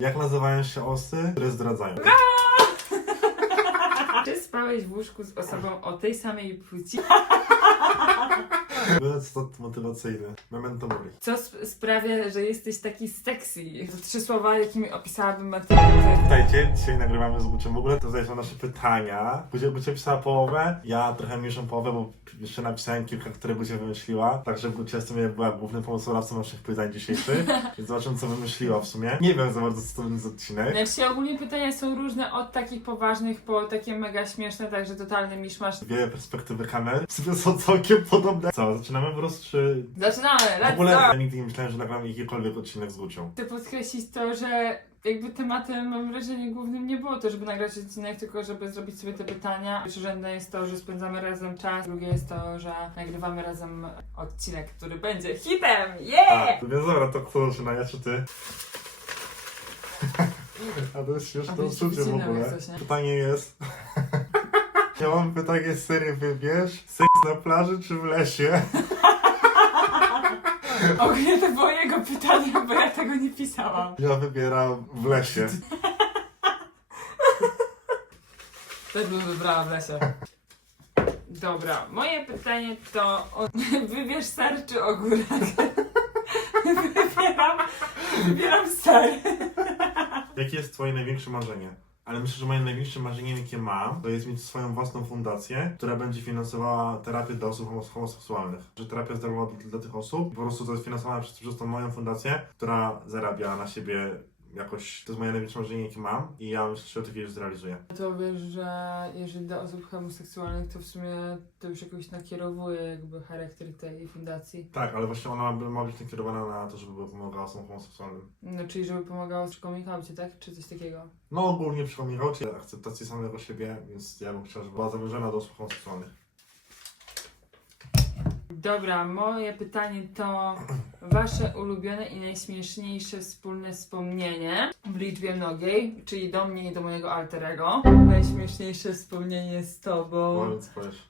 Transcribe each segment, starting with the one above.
Jak nazywają się osy, które zdradzają? Czy spałeś w łóżku z osobą o tej samej płci? Cytat motywacyjny. Memento mori. Co sp- sprawia, że jesteś taki sexy? To trzy słowa, jakimi opisałabym Matyldę. Witajcie, dzisiaj nagrywamy z Guciem. W ogóle to zajęło nasze pytania. Gucia, Gucia pisała połowę, ja trochę mniejszą połowę, bo jeszcze napisałem kilka, które Gucia wymyśliła. Także Gucia w sumie była głównym pomysłodawcą naszych pytań dzisiejszych. Więc zobaczymy, co wymyśliła w sumie. Nie wiem za bardzo, co to będzie za odcinek. Znaczy ogólnie pytania są różne od takich poważnych po takie mega śmieszne, także totalny miszmasz. Dwie perspektywy kamer w sumie są całkiem podobne. Co, zaczynamy po prostu, czy... Zaczynamy, W let's ogóle ja nigdy nie myślałem, że nagramy jakikolwiek odcinek z Gucią. Chcę podkreślić to, że jakby tematem, mam wrażenie, głównym nie było to, żeby nagrać odcinek, tylko żeby zrobić sobie te pytania. Pierwszorzędne jest to, że spędzamy razem czas, drugie jest to, że nagrywamy razem odcinek, który będzie hitem! Yeah! A, więc dobra, to kto zaczyna, ja czy ty? A to jest już A to będzie uczucie w ogóle. coś, nie? Pytanie jest... Ja mam pytanie z serii wybierz, na plaży czy w lesie? Ogólnie to było jego pytanie, bo ja tego nie pisałam. Ja wybieram w lesie. Też bym wybrała w lesie. Dobra, moje pytanie to o, wybierz ser czy ogórek? Wybieram, wybieram ser. Jakie jest twoje największe marzenie? Ale myślę, że moim największym marzeniem, jakie mam, to jest mieć swoją własną fundację, która będzie finansowała terapię dla osób homo- homoseksualnych. Że terapia darmowa dla, dla tych osób. Po prostu to jest finansowane przez, przez tą moją fundację, która zarabia na siebie jakoś. To jest moje największe marzenie, jakie mam i ja myślę, że to kiedyś zrealizuję. To wiesz, że jeżeli dla osób homoseksualnych, to w sumie to już jakoś nakierowuje jakby charakter tej fundacji. Tak, ale właśnie ona by ma być nakierowana na to, żeby pomagała osobom homoseksualnym. No, czyli żeby pomagało przy coming-outie, tak? Czy coś takiego? No ogólnie przy komikaucie akceptacji samego siebie, więc ja bym chciał, żeby była zamierzona do osób homoseksualnych. Dobra, moje pytanie to wasze ulubione i najśmieszniejsze wspólne wspomnienie w liczbie mnogiej, czyli do mnie i do mojego alterego. Najśmieszniejsze wspomnienie z tobą.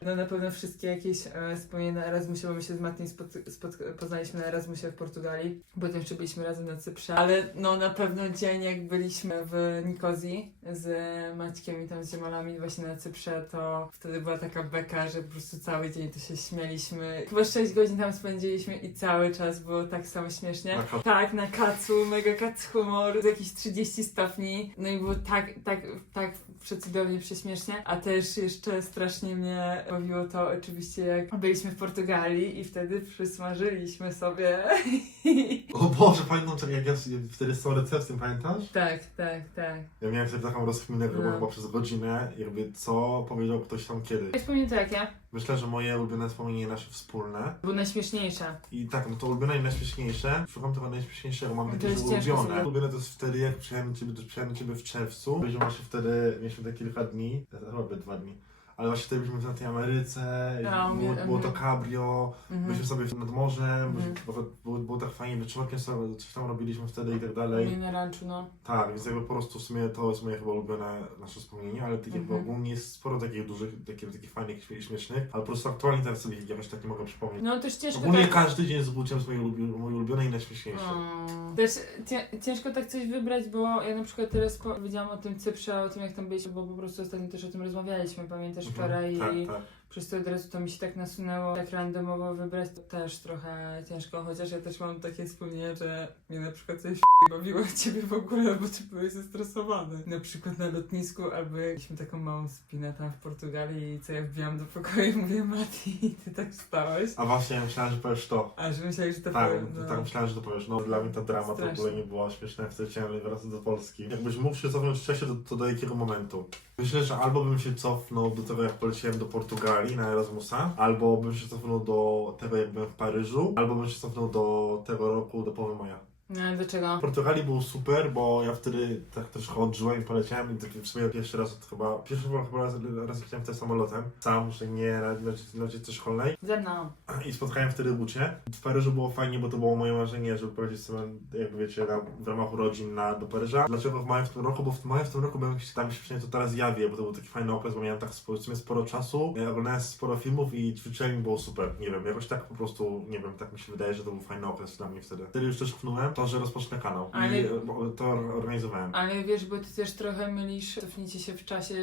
No na pewno wszystkie jakieś e, wspomnienia na Erasmusie, bo my się z Matkiem spot, spot, poznaliśmy na Erasmusie w Portugalii. Potem jeszcze byliśmy razem na Cyprze. Ale no na pewno dzień jak byliśmy w Nikozji z Maćkiem i tam z ziomalami właśnie na Cyprze, to wtedy była taka beka, że po prostu cały dzień to się śmialiśmy. Chyba 6 godzin tam spędziliśmy i cały czas było tak samo śmiesznie. Na kacu. Tak, na kacu, mega kac humor, z jakieś 30 stopni. No i było tak, tak, tak przecudownie, prześmiesznie. A też jeszcze strasznie mnie bawiło to oczywiście, jak byliśmy w Portugalii i wtedy przysmażyliśmy sobie. O Boże, pamiętam, jak ja wtedy z tą recepcją, pamiętasz? tak, tak, tak. Ja miałem wtedy taką rozkminę, No. chyba przez godzinę, jakby co powiedział ktoś tam kiedy. Ja wspomnę to jakie? Myślę, że moje ulubione wspomnienie nasze wspólne. Było najśmieszniejsze. I tak, no to ulubione i najśmieszniejsze. Szukam tego najśmieszniejszego, mam To takie, że jest ciężko ulubione. sobie. Ulubione to jest wtedy, jak przyjechałem do ciebie, przyjechałem do ciebie w czerwcu. Byliśmy właśnie wtedy, mieliśmy te kilka dni, chyba dwa dni. Ale właśnie wtedy byliśmy na tej Ameryce, A, było, mnie- było to mhm. cabrio, Mhm. byliśmy sobie nad morzem, Mhm. było, było, było tak fajnie wieczorkiem, sobie coś tam robiliśmy wtedy i tak dalej. Na ranczu, no. Tak, więc jakby po prostu w sumie to jest moje chyba ulubione nasze wspomnienie, ale tak jakby Mhm. ogólnie jest sporo takich dużych, takich, takich fajnych, śmie- śmiesznych, ale po prostu aktualnie teraz sobie jakoś takie mogę przypomnieć. No też ciężko Ogólnie tak... każdy dzień z Guciem jest mój, ulubi- mój ulubiony i najśmieszniejszy. Mm. Też cię, ciężko tak coś wybrać, bo ja na przykład teraz powiedziałam o tym Cyprze, o tym jak tam byliśmy, bo po prostu ostatnio też o tym rozmawialiśmy, pamiętasz Mhm, wczoraj Tak, i tak. Przez to od razu to mi się tak nasunęło, tak randomowo wybrać, to też trochę ciężko, chociaż ja też mam takie wspomnienie, że mnie na przykład coś bawiło ciebie w ogóle, bo ty byłeś zestresowany. Na przykład na lotnisku, albo mieliśmy taką małą spinę tam w Portugalii i co ja wbijam do pokoju i mówię Mati, ty tak wstałeś. A właśnie ja myślałem, że powiesz to. A że myślałeś, że to Tak, powiem, no. tak myślałem, że to powiesz. No dla mnie ta drama to w ogóle Strasznie. nie była śmieszna, jak wtedy chciałem wracać do Polski. Jakbyś mógł się cofnąć w czasie, to, to do jakiego momentu? Myślę, że albo bym się cofnął do tego, jak poleciałem do Portugalii na Erasmusa, albo bym się cofnął do tego, jak byłem w Paryżu, albo bym się cofnął do tego roku, do połowy maja. No, dlaczego? W Portugalii było super, bo ja wtedy tak też chodziłem i poleciałem i tak w sumie pierwszy raz od chyba, pierwszy chyba raz, raz leciałem wtedy samolotem, sam, że nie na na lotnicy szkolnej Ze mną. i spotkałem wtedy Bucie. W Paryżu było fajnie, bo to było moje marzenie, żeby polecieć sobie, jakby wiecie, na, w ramach urodzin na, do Paryża. Dlaczego w maju w tym roku? Bo w maju w tym roku byłem jakiś tam się to teraz zjawię, bo to był taki fajny okres, bo miałem tak w sumie sporo czasu. Ja oglądałem sporo filmów i ćwiczenie było super. Nie wiem, jakoś tak po prostu, nie wiem, tak mi się wydaje, że to był fajny okres dla mnie wtedy. Wtedy już też knułem to, że rozpocznę kanał. Ale- I e, bo to organizowałem. Ale wiesz, bo ty też trochę mylisz, cofnijcie się w czasie,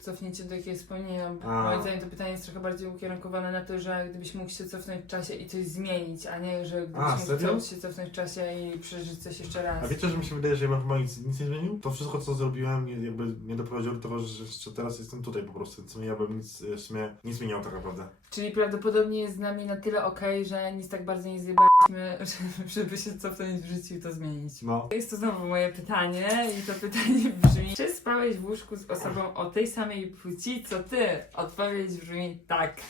cofnijcie do jakiegoś wspomnienia. A. Moim zdaniem to pytanie jest trochę bardziej ukierunkowane na to, że gdybyś mógł się cofnąć w czasie i coś zmienić, a nie, że gdybyś A, mógł serio? się cofnąć w czasie i przeżyć coś jeszcze raz. A wiecie, że mi się wydaje, że ja chyba nic, nic nie zmienił? To wszystko, co zrobiłem, jakby mnie doprowadziło do tego, że, że teraz jestem tutaj po prostu. Co ja bym nic e, w sumie nie zmieniał tak naprawdę. Czyli prawdopodobnie jest z nami na tyle okej, że nic tak bardzo nie że- żeby się cofnąć w życiu i to zmienić. No. Jest to znowu moje pytanie i to pytanie brzmi Czy spałeś w łóżku z osobą o tej samej płci co ty? Odpowiedź brzmi tak.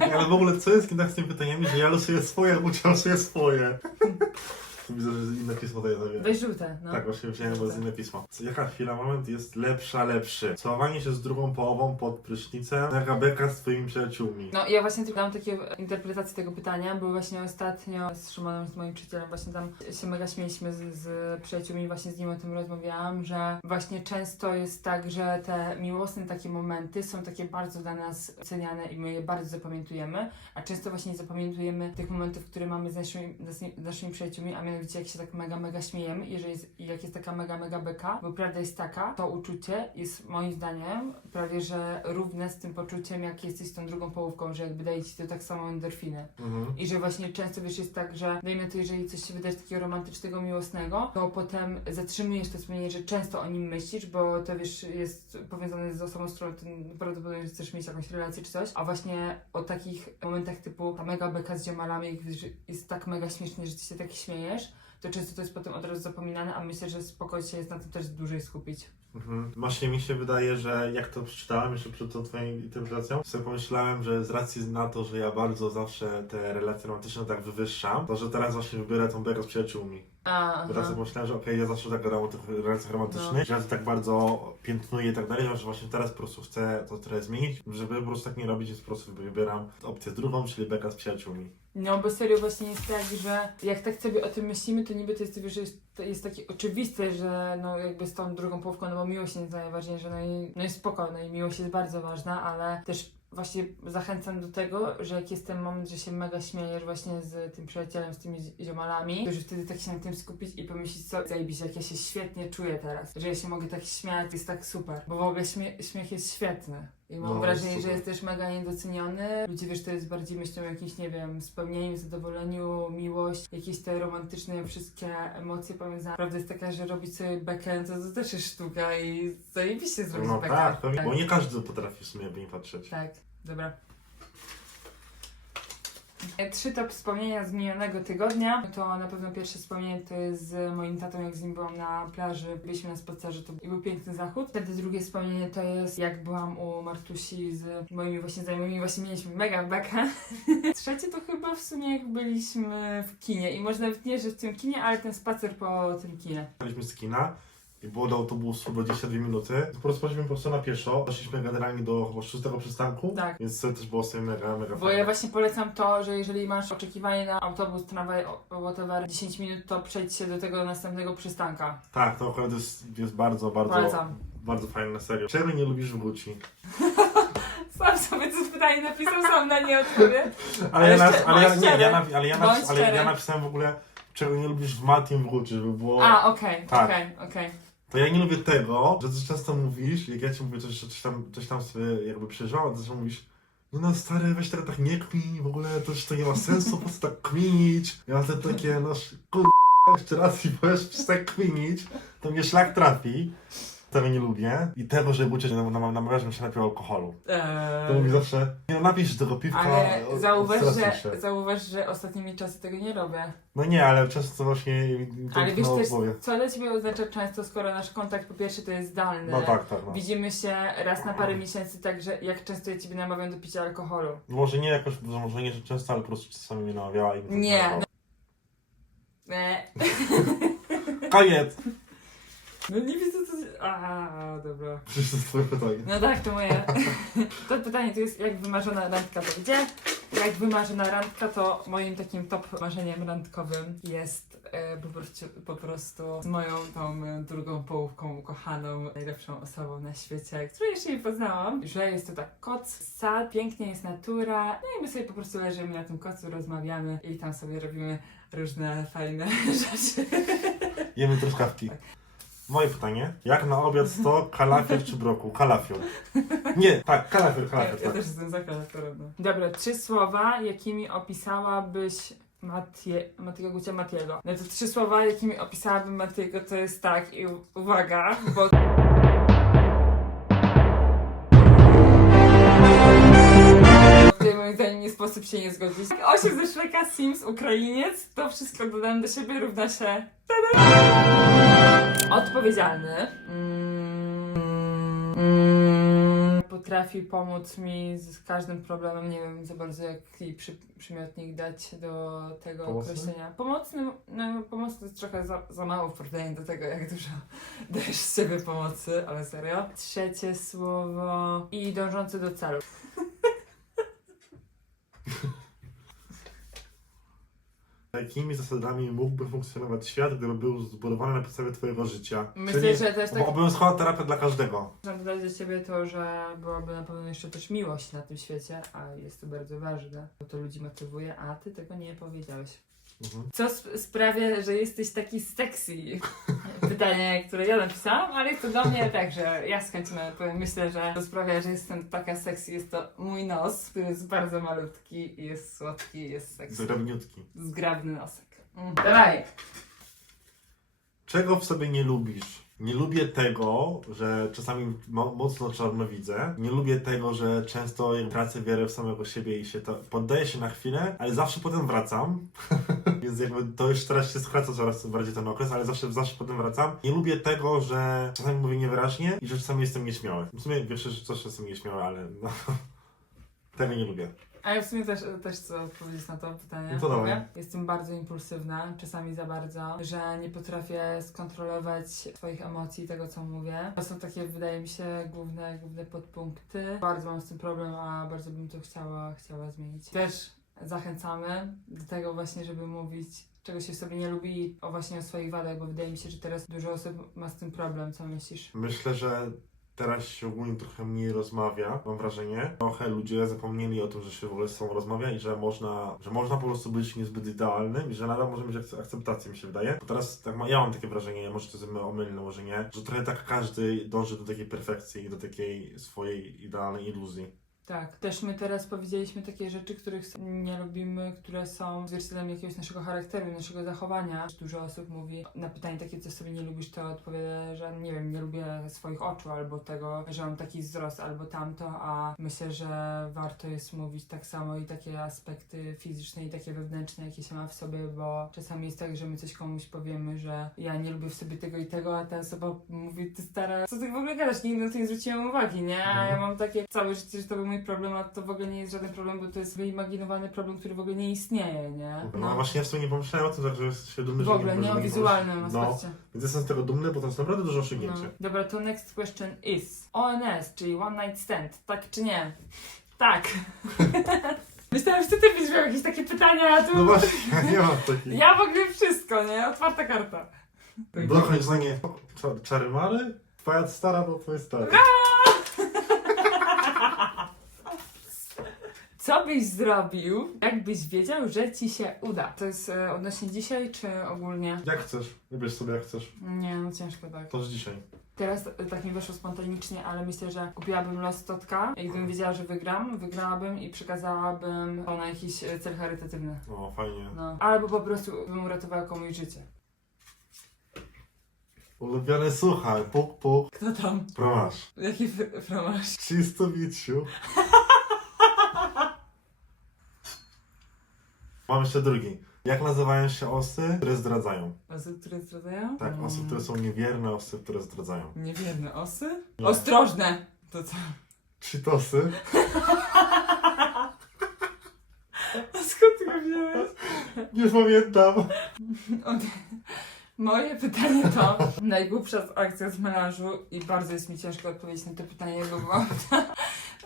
Ale w ogóle co jest z tymi pytaniami, że ja losuję swoje, albo cię losuję swoje. Widzę, że inne pismo tutaj zawiera. Weź żółte, no. Tak, właśnie wziąłem, bo jest inne pismo. Jaka chwila, moment jest lepsza, lepszy? Całowanie się z drugą połową pod prysznicem, taka beka z twoimi przyjaciółmi. No ja właśnie tylko dam takie interpretacje tego pytania, bo właśnie ostatnio z Szymonem, z moim przyjacielem, właśnie tam się mega śmieliśmy z, z przyjaciółmi, właśnie z nim o tym rozmawiałam, że właśnie często jest tak, że te miłosne takie momenty są takie bardzo dla nas ceniane i my je bardzo zapamiętujemy, a często właśnie nie zapamiętujemy tych momentów, które mamy z naszymi, z naszymi przyjaciółmi, a mianowicie jak się tak mega, mega śmiejemy i że jest, i jak jest taka mega, mega beka, bo prawda jest taka, to uczucie jest moim zdaniem prawie, że równe z tym poczuciem, jak jesteś z tą drugą połówką, że jakby daje ci to tak samo endorfiny. Mhm. I że właśnie często wiesz, jest tak, że dajmy to, jeżeli coś się wydarzy takiego romantycznego, miłosnego, to potem zatrzymujesz to wspomnienie, że często o nim myślisz, bo to wiesz, jest powiązane z osobą, z którą ty prawdopodobnie chcesz mieć jakąś relację czy coś, a właśnie o takich momentach typu ta mega beka z ziomalami, gdy jest tak mega śmiesznie, że ty się tak śmiejesz, to często to jest potem od razu zapominane, a myślę, że spokojnie się jest na tym też dłużej skupić. Mhm. Właśnie mi się wydaje, że jak to przeczytałem jeszcze przed tą twoją interpretacją, sobie pomyślałem, że z racji na to, że ja bardzo zawsze te relacje romantyczne tak wywyższam, to że teraz właśnie wybiorę tą bekę z przyjaciółmi. A, teraz sobie pomyślałem, że okej, ja zawsze tak gadam o tych relacjach romantycznych, No. że ja to tak bardzo piętnuję i tak dalej, że właśnie teraz po prostu chcę to trochę zmienić, żeby po prostu tak nie robić, więc po prostu wybieram opcję drugą, czyli beka z przyjaciółmi. No, bo serio właśnie jest tak, że jak tak sobie o tym myślimy, to niby to jest, że jest, to jest takie oczywiste, że no jakby z tą drugą połówką, no bo miłość jest najważniejsza, no i, no i spoko, no i miłość jest bardzo ważna, ale też właśnie zachęcam do tego, że jak jest ten moment, że się mega śmiejesz właśnie z tym przyjacielem, z tymi zi- ziomalami, to że wtedy tak się na tym skupić i pomyśleć, co zajebiście, jak ja się świetnie czuję teraz, że ja się mogę tak śmiać, jest tak super, bo w ogóle śmie- śmiech jest świetny. I mam No, wrażenie, super. że jest też mega niedoceniony. Ludzie, wiesz, to jest bardziej myślą o jakimś, nie wiem, spełnieniu, zadowoleniu, miłość, jakieś te romantyczne wszystkie emocje powiązane. Prawda jest taka, że robić sobie bekę, to, to też jest sztuka i zajebiście zrobić No bekę. tak, pewnie, bo nie każdy potrafi w sumie by nie patrzeć. Tak, dobra. E, Trzy top wspomnienia z minionego tygodnia. To na pewno pierwsze wspomnienie to jest z moim tatą, jak z nim byłam na plaży. Byliśmy na spacerze, to był piękny zachód. Wtedy drugie wspomnienie to jest jak byłam u Martusi z moimi właśnie znajomymi. Właśnie mieliśmy mega bekę. Trzecie to chyba w sumie jak byliśmy w kinie. I może nawet nie, że w tym kinie, ale ten spacer po tym kinie. Byliśmy z kina i było do autobusu 22 minuty. Po prostu poszliśmy po prostu na pieszo. Doszliśmy generalnie do chyba szóstego przystanku. Tak. Więc to też było sobie mega, mega Bo ja właśnie polecam to, że jeżeli masz oczekiwanie na autobus, tramwaj, o- whatever, 10 minut, to przejdź się do tego następnego przystanka. Tak, to akurat jest, jest bardzo, bardzo, Polecam. bardzo fajne na serio. Czego nie lubisz Gucci? Sam sobie to pytanie napisał, sam na nie odpowie. Ale, Ale ja, szczer- ale, ja, bądź nie, ja, szczery. napi- ale, ja, Bądź ale ja szczery. napisałem w ogóle, czego nie lubisz w Maltim w Gucci, żeby było... A, okej, Tak. okej, okej. To ja nie lubię tego, że ty często mówisz, jak ja ci mówię coś, że coś tam, coś tam sobie jakby przeżyłam, to mówisz no no stary, weź tego tak nie kmin, w ogóle to, to nie ma sensu, po co tak kminić. Ja wtedy takie, no kur... jeszcze raz i powiesz, przestań kminić, to mnie szlak trafi. Tego nie lubię. I tego, że Gucci nam- nam- namawia, żebym się napił alkoholu. To mówi zawsze, nie no napij się tego piwka, Ale o- zauważ że, zauważ, że ostatnimi czasy tego nie robię. No nie, ale często właśnie mi to Ale wiesz tknęło też, głowie. co dla Ciebie oznacza często, skoro nasz kontakt po pierwsze to jest zdalny. No tak, tak. No. Widzimy się raz na parę miesięcy, także jak często ja Ciebie namawiam do picia alkoholu? Może nie jakoś, może nie, że często, ale po prostu czasami mnie namawiała i mi to Nie. E, Koniec! no nie widzę co... A, dobra. Przecież to jest twoje pytanie. No tak, to moje. To pytanie to jest jak wymarzona randka to gdzie? Jak wymarzona randka to moim takim top marzeniem randkowym jest e, po, prostu, po prostu z moją tą e, drugą połówką ukochaną, najlepszą osobą na świecie, którą jeszcze nie poznałam. Że jest to tak koc, sad, pięknie jest natura, no i my sobie po prostu leżymy na tym kocu, rozmawiamy i tam sobie robimy różne fajne rzeczy. Jemy truskawki. Moje pytanie. Jak na obiad 100 kalafior czy brokuł? Kalafior. Nie, tak, kalafior, kalafior. ja Tak. też jestem za kolatorem. No. Dobra, trzy słowa, jakimi opisałabyś Matie, Matiego Gucia Matiego. No to trzy słowa, jakimi opisałabym Matiego, to jest tak, i u- uwaga, bo... sposób się nie zgodzić. Osiem ze Szreka, Sims, Ukrainiec, to wszystko dodałem do siebie równa się... Tada! Odpowiedzialny. Mm, mm, potrafi pomóc mi z każdym problemem. Nie wiem za bardzo jaki przy, przymiotnik dać do tego Pomocny? określenia. Pomocny, no, pomocny jest trochę za, za mało w porównaniu do tego, jak dużo dajesz z siebie pomocy, ale serio. Trzecie słowo i dążący do celu. Jakimi zasadami mógłby funkcjonować świat, gdyby był zbudowany na podstawie twojego życia? Myślę, Czyli że też tak obowiązkowa terapia dla każdego. Chcę dodać do ciebie to, że byłaby na pewno jeszcze też miłość na tym świecie, a jest to bardzo ważne, bo to ludzi motywuje, a ty tego nie powiedziałeś. Mhm. Co sp- sprawia, że jesteś taki sexy? Pytanie, które ja napisałam, ale jest to do mnie tak, że ja skończę powiem. Myślę, że to sprawia, że jestem taka sexy. Jest to mój nos, który jest bardzo malutki jest słodki, jest sexy. Zgrabniutki. Zgrabny nosek. Dawaj! Czego w sobie nie lubisz? Nie lubię tego, że czasami mo- mocno czarno widzę. Nie lubię tego, że często tracę wiarę w samego siebie i się to poddaję się na chwilę, ale zawsze potem wracam. Więc jakby to już teraz się skraca coraz bardziej ten okres, ale zawsze, zawsze potem wracam. Nie lubię tego, że czasami mówię niewyraźnie i że czasami jestem nieśmiały. W sumie wiesz, że coś jestem nieśmiały, ale no, tego nie lubię. A ja w sumie też, też chcę odpowiedzieć na to pytanie. No to dawaj. Mogę? Jestem bardzo impulsywna, czasami za bardzo, że nie potrafię skontrolować swoich emocji, tego co mówię. To są takie, wydaje mi się, główne, główne podpunkty. Bardzo mam z tym problem, a bardzo bym to chciała, chciała zmienić. Też zachęcamy do tego właśnie, żeby mówić czego się w sobie nie lubi, o właśnie o swoich wadach, bo wydaje mi się, że teraz dużo osób ma z tym problem. Co myślisz? Myślę, że teraz się ogólnie trochę mniej rozmawia, mam wrażenie. Trochę ludzie zapomnieli o tym, że się w ogóle z sobą rozmawia i że można, że można po prostu być niezbyt idealnym i że nadal może mieć akce- akceptację, mi się wydaje. Bo teraz tak ma, ja mam takie wrażenie, może to jest omylne, może nie, że trochę tak każdy dąży do takiej perfekcji i do takiej swojej idealnej iluzji. Tak. Też my teraz powiedzieliśmy takie rzeczy, których nie lubimy, które są zwierciadłem jakiegoś naszego charakteru, naszego zachowania. Dużo osób mówi na pytanie takie, co sobie nie lubisz, to odpowiada, że nie wiem, nie lubię swoich oczu, albo tego, że mam taki wzrost, albo tamto, a myślę, że warto jest mówić tak samo i takie aspekty fizyczne i takie wewnętrzne, jakie się ma w sobie, bo czasami jest tak, że my coś komuś powiemy, że ja nie lubię w sobie tego i tego, a ta osoba mówi, ty stara, co ty w ogóle gadasz, nigdy na to nie zwróciłem uwagi, nie? A ja Mhm. mam takie całe życie, że to był mój problem, a to w ogóle nie jest żaden problem, bo to jest wyimaginowany problem, który w ogóle nie istnieje, nie? No, właśnie ja w sumie nie pomyślałem o tym, że jest się dumny, w że ogóle, nie o wizualnym No, aspekcie. więc jestem z tego dumny, bo to jest naprawdę duże No. osiągnięcie. Dobra, to next question is ONS, czyli One Night Stand, tak czy nie? Tak. Myślałam, że ty byś miał jakieś takie pytania, a tu... No właśnie, ja nie mam takich. Ja w ogóle wszystko, nie? Otwarta karta. Dokończ zdanie. Cza- Czary mary? Twoja stara to twój stary. Co byś zrobił, jakbyś wiedział, że ci się uda? To jest e, odnośnie dzisiaj, czy ogólnie? Jak chcesz, wybierz sobie jak chcesz. Nie, no ciężko tak. To już dzisiaj. Teraz e, tak mi wyszło spontanicznie, ale myślę, że kupiłabym los Totka i gdybym wiedziała, że wygram, wygrałabym i przekazałabym to na jakiś e, cel charytatywny. O, fajnie. No. Albo po prostu bym uratowała komuś życie. Ulubiony słuchaj, puk puk. Kto tam? Promasz. Jaki fr- framasz? Czysto biciu. Mam jeszcze drugi. Jak nazywają się osy, które zdradzają? Osób, które zdradzają? Tak, osy, które są niewierne, osy, które zdradzają. Niewierne osy? Nie. Ostrożne! To co? Cheetosy. A skąd ty go wziąłeś? Nie pamiętam. Moje pytanie to najgłupsza akcja z melanżu i bardzo jest mi ciężko odpowiedzieć na to pytanie, bo byłam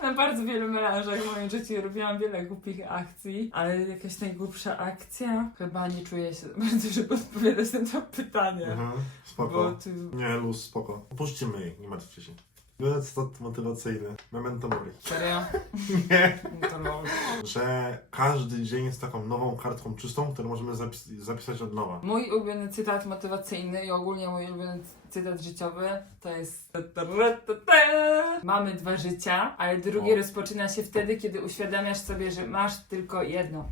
na, bardzo wielu melanżach w moim życiu robiłam wiele głupich akcji, ale jakaś najgłupsza akcja? Chyba nie czuję się bardzo, żeby odpowiadać na to pytanie. Mhm, Bo spoko. ty... Nie, luz, spoko. Opuśćmy jej, nie martwcie się. Były cytat motywacyjny. Memento mori. Serio? Nie. No to lol. Że każdy dzień jest taką nową kartką czystą, którą możemy zapis- zapisać od nowa. Mój ulubiony cytat motywacyjny i ogólnie mój ulubiony cytat życiowy to jest Mamy dwa życia, ale drugie O. rozpoczyna się wtedy, kiedy uświadamiasz sobie, że masz tylko jedno.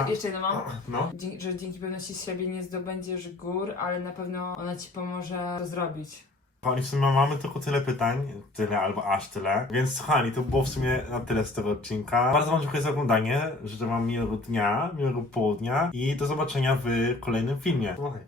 A. Czy jeszcze jedno mam? No. Dzie- że dzięki pewności siebie nie zdobędziesz gór, ale na pewno ona ci pomoże to zrobić. Kochani, w sumie mamy tylko tyle pytań, tyle albo aż tyle. Więc kochani, to było w sumie na tyle z tego odcinka. Bardzo Wam dziękuję za oglądanie. Życzę Wam miłego dnia, miłego południa i do zobaczenia w kolejnym filmie. Słuchaj.